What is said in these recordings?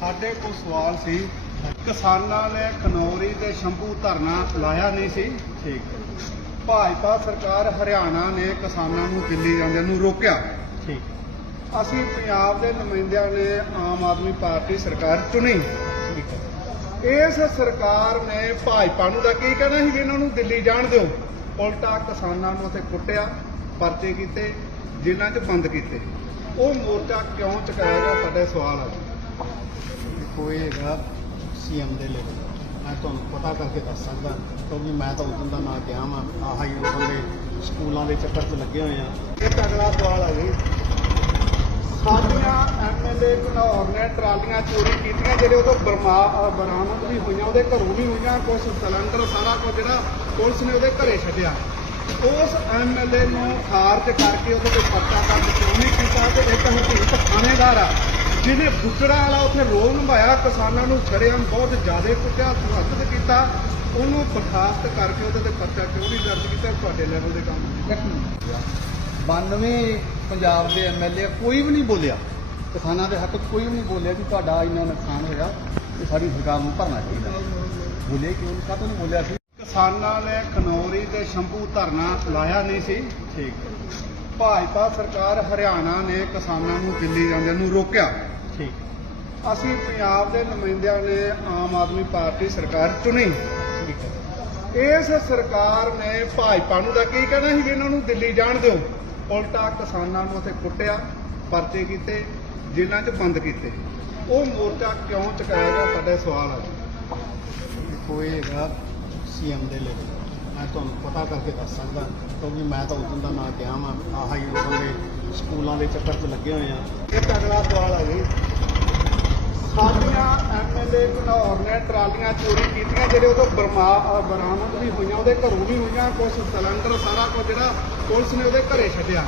ਸਾਡੇ ਕੋਲ ਸਵਾਲ ਸੀ ਕਿਸਾਨਾਂ ਨੇ ਖਨੌਰੀ ਤੇ ਸ਼ੰਭੂ ਧਰਨਾ ਲਾਇਆ ਨਹੀਂ ਸੀ? ਠੀਕ। ਭਾਜਪਾ ਸਰਕਾਰ ਹਰਿਆਣਾ ਨੇ ਕਿਸਾਨਾਂ ਨੂੰ ਦਿੱਲੀ ਜਾਂਦਿਆਂ ਨੂੰ ਰੋਕਿਆ। ਠੀਕ। ਅਸੀਂ ਪੰਜਾਬ ਦੇ ਨੁਮਾਇੰਦਿਆਂ ਨੇ ਆਮ ਆਦਮੀ ਪਾਰਟੀ ਸਰਕਾਰ ਚੁਣੀ। ਇਸ ਸਰਕਾਰ ਨੇ ਭਾਜਪਾ ਨੂੰ ਤਾਂ ਕੀ ਕਹਿਣਾ ਸੀ ਵੀ ਇਹਨਾਂ ਨੂੰ ਦਿੱਲੀ ਜਾਣ ਦਿਓ? ਉਲਟਾ ਕਿਸਾਨਾਂ ਨੂੰ ਉੱਥੇ ਕੁੱਟਿਆ ਪਰਚੇ ਕੀਤੇ ਜੇਲ੍ਹਾਂ 'ਚ ਬੰਦ ਕੀਤੇ। ਉਹ ਮੋਰਚਾ ਕਿਉਂ ਚੁਕਾਇਆ ਗਿਆ? ਸਾਡਾ ਸਵਾਲ ਹੈ ਕੋਈ ਹੈਗਾ ਸੀਐਮ ਦੇ ਲੈਵਲ ਮੈਂ ਤੁਹਾਨੂੰ ਪਤਾ ਕਰਕੇ ਦੱਸ ਸਕਦਾ, ਕਿਉਂਕਿ ਮੈਂ ਤਾਂ ਉਦੋਂ ਦਾ ਨਾ ਗਿਆ ਵਾਂ, ਆਹ ਹੀ ਉਦੋਂ ਦੇ ਸਕੂਲਾਂ ਦੇ ਚੱਕਰ 'ਚ ਲੱਗੇ ਹੋਏ ਆ। ਇਹ ਅਗਲਾ ਸਵਾਲ ਹੈ ਜੀ। ਸਾਡੀਆਂ ਐਮਐਲਏ ਘਨੌਰ ਨੇ ਟਰਾਲੀਆਂ ਚੋਰੀ ਕੀਤੀਆਂ, ਜਿਹੜੇ ਉਦੋਂ ਬਰਮਾ ਬਰਾਮਦ ਵੀ ਹੋਈਆਂ, ਉਹਦੇ ਘਰੋਂ ਵੀ ਹੋਈਆਂ ਕੁਝ ਸਿਲੰਡਰ, ਸਾਰਾ ਕੁਝ ਜਿਹੜਾ ਪੁਲਿਸ ਨੇ ਉਹਦੇ ਘਰੇ ਛੱਡਿਆ। ਉਸ ਐਮਐਲਏ ਨੂੰ ਖਾਰਜ ਕਰਕੇ ਉਹਦੇ ਤੇ ਪਰਚਾ ਦਰਜ ਕਿਉਂ ਨਹੀਂ ਕੀਤਾ? ਤੇ ਇੱਕ ਹਕੀਕਤ ਥਾਣੇਦਾਰ ਆ। ਜਿਹਨੇ ਬੁੱਟੜਾ ਵਾਲਾ ਉੱਥੇ ਰੋਲ ਨਿਭਾਇਆ ਕਿਸਾਨਾਂ ਨੂੰ ਛੜਿਆਂ ਬਹੁਤ ਜ਼ਿਆਦਾ ਕੁੱਟਿਆ ਸੁਹੱਤ ਕੀਤਾ ਉਹਨੂੰ ਬਰਖਾਸਤ ਕਰਕੇ ਉਹਦੇ ਤੇ ਪਰਚਾ ਕਿਉਂ ਨਹੀਂ ਦਰਜ ਕੀਤਾ ਤੁਹਾਡੇ ਲੈਵਲ ਦੇ ਕੰਮ 92 ਪੰਜਾਬ ਦੇ ਐਮਐਲਏ ਕੋਈ ਵੀ ਨਹੀਂ ਬੋਲਿਆ। ਕਿਸਾਨਾਂ ਦੇ ਹੱਕ ਕੋਈ ਵੀ ਨਹੀਂ ਬੋਲਿਆ ਵੀ ਤੁਹਾਡਾ ਇੰਨਾ ਨੁਕਸਾਨ ਹੋਇਆ ਇਹ ਸਾਡੀ ਸਰਕਾਰ ਨੂੰ ਭਰਨਾ ਚਾਹੀਦਾ। ਬੋਲੇ ਕਿਉਂ ਕਾਹਤੋਂ ਨਹੀਂ ਬੋਲਿਆ ਸੀ? ਕਿਸਾਨਾਂ ਨੇ ਖਨੌਰੀ ਤੇ ਸ਼ੰਭੂ ਧਰਨਾ ਲਾਇਆ ਨਹੀਂ ਸੀ। ਠੀਕ। ਭਾਜਪਾ ਸਰਕਾਰ ਹਰਿਆਣਾ ਨੇ ਕਿਸਾਨਾਂ ਨੂੰ ਦਿੱਲੀ ਜਾਂਦਿਆਂ ਨੂੰ ਰੋਕਿਆ। ਠੀਕ। ਅਸੀਂ ਪੰਜਾਬ ਦੇ ਨੁਮਾਇੰਦਿਆਂ ਨੇ ਆਮ ਆਦਮੀ ਪਾਰਟੀ ਸਰਕਾਰ ਚੁਣੀ। ਇਸ ਸਰਕਾਰ ਨੇ ਭਾਜਪਾ ਨੂੰ ਤਾਂ ਕੀ ਕਹਿਣਾ ਸੀ ਵੀ ਇਹਨਾਂ ਨੂੰ ਦਿੱਲੀ ਜਾਣ ਦਿਓ। ਉਲਟਾ ਕਿਸਾਨਾਂ ਨੂੰ ਉੱਥੇ ਕੁੱਟਿਆ ਪਰਚੇ ਕੀਤੇ ਜੇਲ੍ਹਾਂ 'ਚ ਬੰਦ ਕੀਤੇ। ਉਹ ਮੋਰਚਾ ਕਿਉਂ ਚੁਕਾਇਆ ਗਿਆ ਸਾਡਾ ਸਵਾਲ ਹੈ ਕੋਈ ਹੈਗਾ ਸੀਐਮ ਦੇ ਲੈਵਲ ਮੈਂ ਤੁਹਾਨੂੰ ਪਤਾ ਕਰਕੇ ਦੱਸ ਸਕਦਾ, ਕਿਉਂਕਿ ਮੈਂ ਤਾਂ ਉਦੋਂ ਦਾ ਨਾ ਗਿਆ ਵਾਂ, ਆਹ ਹੀ ਉਦੋਂ ਦੇ ਸਕੂਲਾਂ ਦੇ ਚੱਕਰ 'ਚ ਲੱਗੇ ਹੋਏ ਆ। ਇਹ ਅਗਲਾ ਸਵਾਲ ਹੈ ਜੀ। ਸਾਡੀਆਂ ਐਮਐਲਏ ਘਨੌਰ ਨੇ ਟਰਾਲੀਆਂ ਚੋਰੀ ਕੀਤੀਆਂ, ਜਿਹੜੇ ਉਦੋਂ ਬਰਮਾ ਬਰਾਮਦ ਵੀ ਹੋਈਆਂ, ਉਹਦੇ ਘਰੋਂ ਵੀ ਹੋਈਆਂ ਕੁਝ ਸਿਲੰਡਰ, ਸਾਰਾ ਕੁਝ ਜਿਹੜਾ ਪੁਲਿਸ ਨੇ ਉਹਦੇ ਘਰੇ ਛੱਡਿਆ।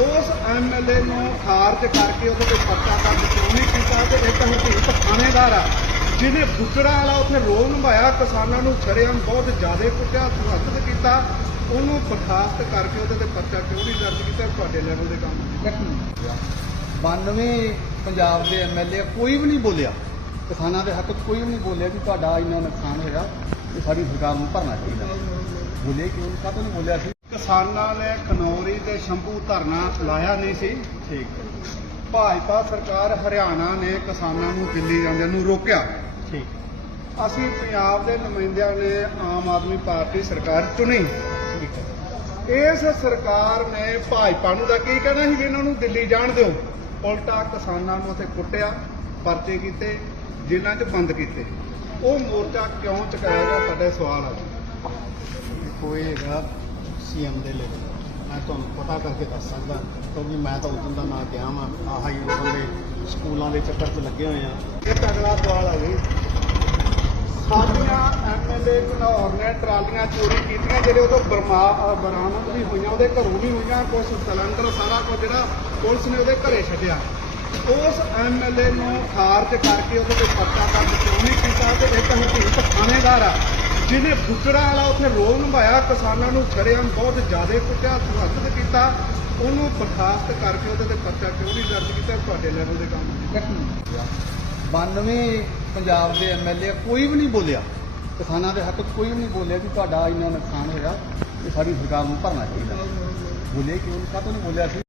ਉਸ ਐਮਐਲਏ ਨੂੰ ਖਾਰਜ ਕਰਕੇ ਉਹਦੇ ਤੇ ਪਰਚਾ ਦਰਜ ਕਿਉਂ ਨਹੀਂ ਕੀਤਾ? ਤੇ ਇੱਕ ਹਕੀਕਤ ਥਾਣੇਦਾਰ ਆ। ਜਿਹਨੇ ਬੁੱਟੜਾ ਵਾਲਾ ਉੱਥੇ ਰੋਲ ਨਿਭਾਇਆ ਕਿਸਾਨਾਂ ਨੂੰ ਛੜਿਆਂ ਬਹੁਤ ਜ਼ਿਆਦਾ ਕੁੱਟਿਆ ਸੁਹੱਤ ਕੀਤਾ ਉਹਨੂੰ ਬਰਖਾਸਤ ਕਰਕੇ ਉਹਦੇ ਤੇ ਪਰਚਾ ਕਿਉਂ ਨਹੀਂ ਦਰਜ ਕੀਤਾ? ਤੁਹਾਡੇ ਲੈਵਲ ਦੇ ਕੰਮ 92 ਪੰਜਾਬ ਦੇ ਐਮਐਲਏ ਕੋਈ ਵੀ ਨਹੀਂ ਬੋਲਿਆ। ਕਿਸਾਨਾਂ ਦੇ ਹੱਕ ਕੋਈ ਵੀ ਨਹੀਂ ਬੋਲਿਆ ਵੀ ਤੁਹਾਡਾ ਇੰਨਾ ਨੁਕਸਾਨ ਹੋਇਆ ਇਹ ਸਾਡੀ ਸਰਕਾਰ ਨੂੰ ਭਰਨਾ ਚਾਹੀਦਾ। ਬੋਲੇ ਕਿਉਂ ਕਾਹਤੋਂ ਨਹੀਂ ਬੋਲਿਆ ਸੀ? ਕਿਸਾਨਾਂ ਨੇ ਖਨੌਰੀ ਤੇ ਸ਼ੰਭੂ ਧਰਨਾ ਲਾਇਆ ਨਹੀਂ ਸੀ। ਠੀਕ ਭਾਜਪਾ ਸਰਕਾਰ ਹਰਿਆਣਾ ਨੇ ਕਿਸਾਨਾਂ ਨੂੰ ਦਿੱਲੀ ਜਾਂਦਿਆਂ ਨੂੰ ਰੋਕਿਆ। ਠੀਕ। ਅਸੀਂ ਪੰਜਾਬ ਦੇ ਨੁਮਾਇੰਦਿਆਂ ਨੇ ਆਮ ਆਦਮੀ ਪਾਰਟੀ ਸਰਕਾਰ ਚੁਣੀ। ਠੀਕ ਹੈ। ਇਸ ਸਰਕਾਰ ਨੇ ਭਾਜਪਾ ਨੂੰ ਤਾਂ ਕੀ ਕਹਿਣਾ ਸੀ ਵੀ ਇਹਨਾਂ ਨੂੰ ਦਿੱਲੀ ਜਾਣ ਦਿਓ। ਉਲਟਾ ਕਿਸਾਨਾਂ ਨੂੰ ਉੱਥੇ ਕੁੱਟਿਆ, ਪਰਚੇ ਕੀਤੇ, ਜੇਲ੍ਹਾਂ 'ਚ ਬੰਦ ਕੀਤੇ। ਉਹ ਮੋਰਚਾ ਕਿਉਂ ਚੁਕਾਇਆ ਗਿਆ ਸਾਡਾ ਸਵਾਲ ਹੈ ਕੋਈ ਹੈਗਾ ਸੀਐਮ ਦੇ ਲੈਵਲ ਮੈਂ ਤੁਹਾਨੂੰ ਪਤਾ ਕਰਕੇ ਦੱਸ ਸਕਦਾ, ਕਿਉਂਕਿ ਮੈਂ ਤਾਂ ਉਦੋਂ ਦਾ ਨਾ ਗਿਆ ਵਾਂ, ਆਹ ਹੀ ਉਦੋਂ ਦੇ ਸਕੂਲਾਂ ਦੇ ਚੱਕਰ 'ਚ ਲੱਗੇ ਹੋਏ ਆ। ਇਹ ਅਗਲਾ ਸਵਾਲ ਹੈ ਜੀ। ਸਾਡੀਆਂ ਐਮਐਲਏ ਘਨੌਰ ਨੇ ਟਰਾਲੀਆਂ ਚੋਰੀ ਕੀਤੀਆਂ, ਜਿਹੜੇ ਉਦੋਂ ਬਰਮਾ ਬਰਾਮਦ ਵੀ ਹੋਈਆਂ, ਉਹਦੇ ਘਰੋਂ ਵੀ ਹੋਈਆਂ ਕੁਝ ਸਿਲੰਡਰ, ਸਾਰਾ ਕੁਝ ਜਿਹੜਾ ਪੁਲਿਸ ਨੇ ਉਹਦੇ ਘਰੇ ਛੱਡਿਆ। ਉਸ ਐਮਐਲਏ ਨੂੰ ਖਾਰਜ ਕਰਕੇ ਉਹਦੇ ਤੇ ਪਰਚਾ ਦਰਜ ਕਿਉਂ ਨਹੀਂ ਕੀਤਾ? ਤੇ ਇੱਕ ਹਕੀਕਤ ਥਾਣੇਦਾਰ ਆ, ਜਿਹਨੇ ਬੁੱਟੜਾ ਵਾਲਾ ਉੱਥੇ ਰੋਲ ਨਿਭਾਇਆ, ਕਿਸਾਨਾਂ ਨੂੰ ਛੜਿਆਂ ਬਹੁਤ ਜ਼ਿਆਦਾ ਕੁੱਟਿਆ ਸੁਹੱਤ ਕੀਤਾ। ਉਹਨੂੰ ਬਰਖਾਸਤ ਕਰਕੇ ਉਹਦੇ ਤੇ ਪਰਚਾ ਕਿਉਂ ਨਹੀਂ ਦਰਜ ਕੀਤਾ? ਤੁਹਾਡੇ ਲੈਵਲ ਦੇ ਕੰਮ 92 ਪੰਜਾਬ ਦੇ ਐਮਐਲਏ ਕੋਈ ਵੀ ਨਹੀਂ ਬੋਲਿਆ। ਕਿਸਾਨਾਂ ਦੇ ਹੱਕ 'ਚ ਕੋਈ ਵੀ ਨਹੀਂ ਬੋਲਿਆ ਵੀ ਤੁਹਾਡਾ ਇੰਨਾ ਨੁਕਸਾਨ ਹੋਇਆ, ਇਹ ਸਾਡੀ ਸਰਕਾਰ ਨੂੰ ਭਰਨਾ ਚਾਹੀਦਾ। ਬੋਲੇ ਕਿਉਂ ਕਾਹਤੋਂ ਨਹੀਂ ਬੋਲਿਆ ਸੀ?